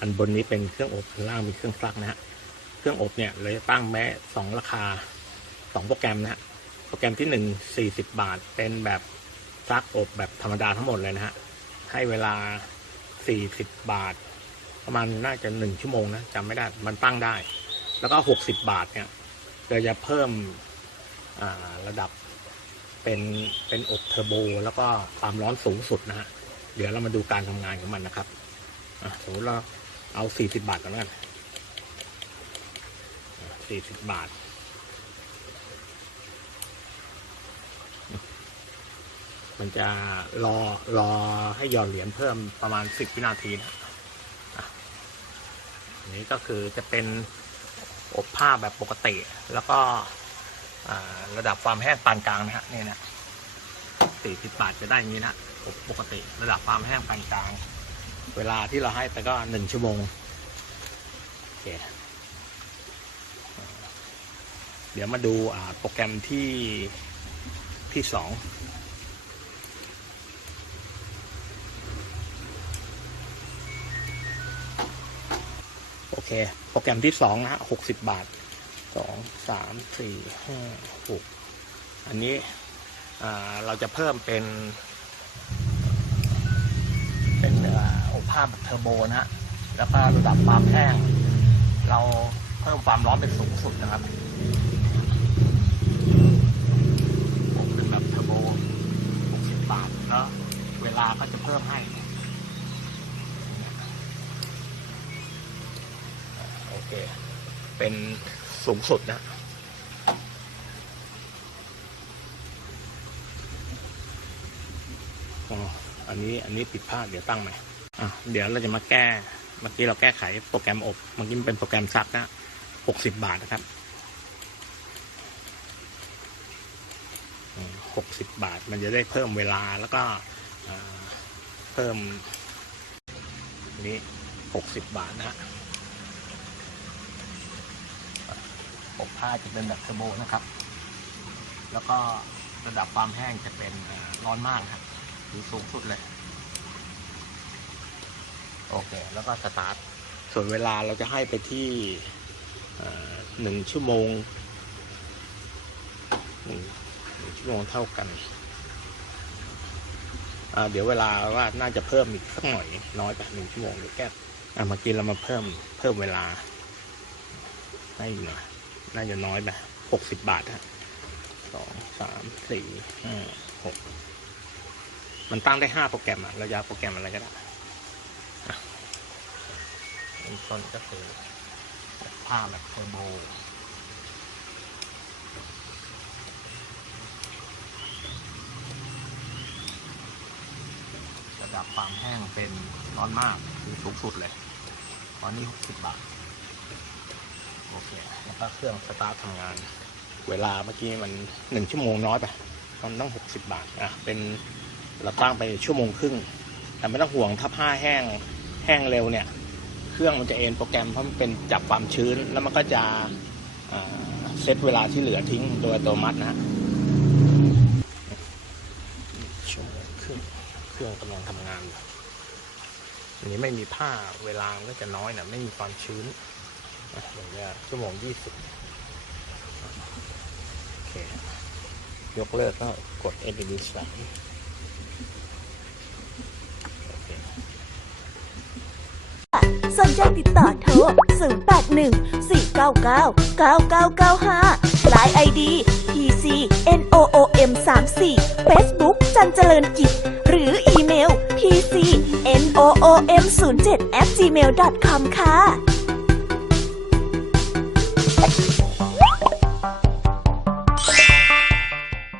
อันบนนี้เป็นเครื่องอบอันล่างมีเครื่องซักนะฮะเครื่องอบเนี่ยเราจะตั้งแม้สองราคาสองโปรแกรมนะฮะโปรแกรมที่หนึ่งสี่สิบบาท เป็นแบบซักอบแบบธรรมดาทั้งหมดเลยนะฮะให้เวลาสี่สิบบาท ประมาณน่าจะหนึ่งชั่วโมงนะจำไม่ได้มันตั้งได้ แล้วก็หกสิบบาทเนี่ยเราจะเพิ่มระดับเป็นเป็นอบเทอร์โบ แล้วก็ความร้อนสูงสุดนะฮะ เดี๋ยวเรามาดูการทำงานของมันนะครับ อะสมมติเรา เอาสี่สิบบาทก่อนแล้วกันสี่สิบบาท มันจะรอรอให้หย่อนเหรียญเพิ่มประมาณสิบวินาทีนะอันนี้ก็คือจะเป็นอบผ้าแบบปกติ แล้วก็ระดับความแห้งปานกลางนะฮะนี่นะสี่สิบบาทจะได้อย่างนี้นะอบปกติระดับความแห้งปานกลาง เวลาที่เราให้ไปก็หนึ่งชั่วโมงโอเคเดี๋ยวมาดูโปรแกรมที่ที่สองโอเค โปรแกรมที่สองนะฮะหกสิบบาทสองสามสี่ห้าหกอันนี้เราจะเพิ่มเป็น เอ่ออบผ้าแบบเทอร์โบนะฮะแล้วก็ระดับความแห้ง เราเพิ่มความร้อนเป็นสูงสุดนะครับอบเป็นแบบเทอร์โบหกสิบบาทแล้วเวลาก็จะเพิ่มให้โอเค เป็นสูงสุดนะอ๋ออันนี้ อันนี้ผิดพลาด เดี๋ยวตั้งใหม่ อะเดี๋ยวเราจะมาแก้เมื่อกี้เราแก้ไขโปรแกรมอบเมื่อกี้มันเป็นโปรแกรมซักนะหกสิบบาทนะครับหกสิบบาท มันจะได้เพิ่มเวลาแล้วก็เพิ่มนี้หกสิบบาทนะฮะอบผ้าจะเป็นแบบเทอร์โบนะครับ แล้วก็ระดับความแห้งจะเป็นร้อนมากครับคือสูงสุดเลย โอเค แล้วก็สตาร์ท ส่วนเวลาเราจะให้ไปที่หนึ่งชั่วโมงหนึ่งชั่วโมงเท่ากันเดี๋ยวเวลาว่าน่าจะเพิ่มอีกสักหน่อยน้อยไปหนึ่งชั่วโมงเดี๋ยวแก้เมื่อกี้เรามาเพิ่มเพิ่มเวลาให้อีกหน่อยน่าจะน้อยไปหกสิบบาทฮะสองสามสี่ห้าหกมันตั้งได้ห้าโปรแกรมอะระยะโปรแกรมอะไรก็ได้ อะเริ่มต้นก็คือผ้าแบบเทอร์โบระดับความแห้งเป็นร้อนมากคือสูงสุดเลยตอนนี้หกสิบบาท โอเค แล้วก็เครื่องสตาร์ททำงาน เวลาเมื่อกี้มันหนึ่งชั่วโมงน้อยไปมันต้องหกสิบบาทอะเป็นเราตั้งไปชั่วโมงครึ่ง แต่ไม่ต้องห่วงถ้าผ้าแห้ง แห้งเร็วเนี่ย เครื่องมันจะเอนโปรแกรมเพราะมันเป็นจับความชื้น แล้วมันก็จะเซตเวลาที่เหลือทิ้งโดยอัตโนมัตินะฮะช่วโมงครึ่องเครื่องกำลังทำงานอันนี้ไม่มีผ้าเวลามันก็จะน้อยนะไม่มีความชื้นอะอย่างเงี้ยชั่วโมงยี่สิบโอเค ยกเลิกก็กด LED สามโอเค สนใจติดต่อโทร 081 499 9995 Line ID PC NOOM 34 Facebook จันเจริญกิจ หรืออีเมล PC NOOM 07 at gmail.com ค่ะ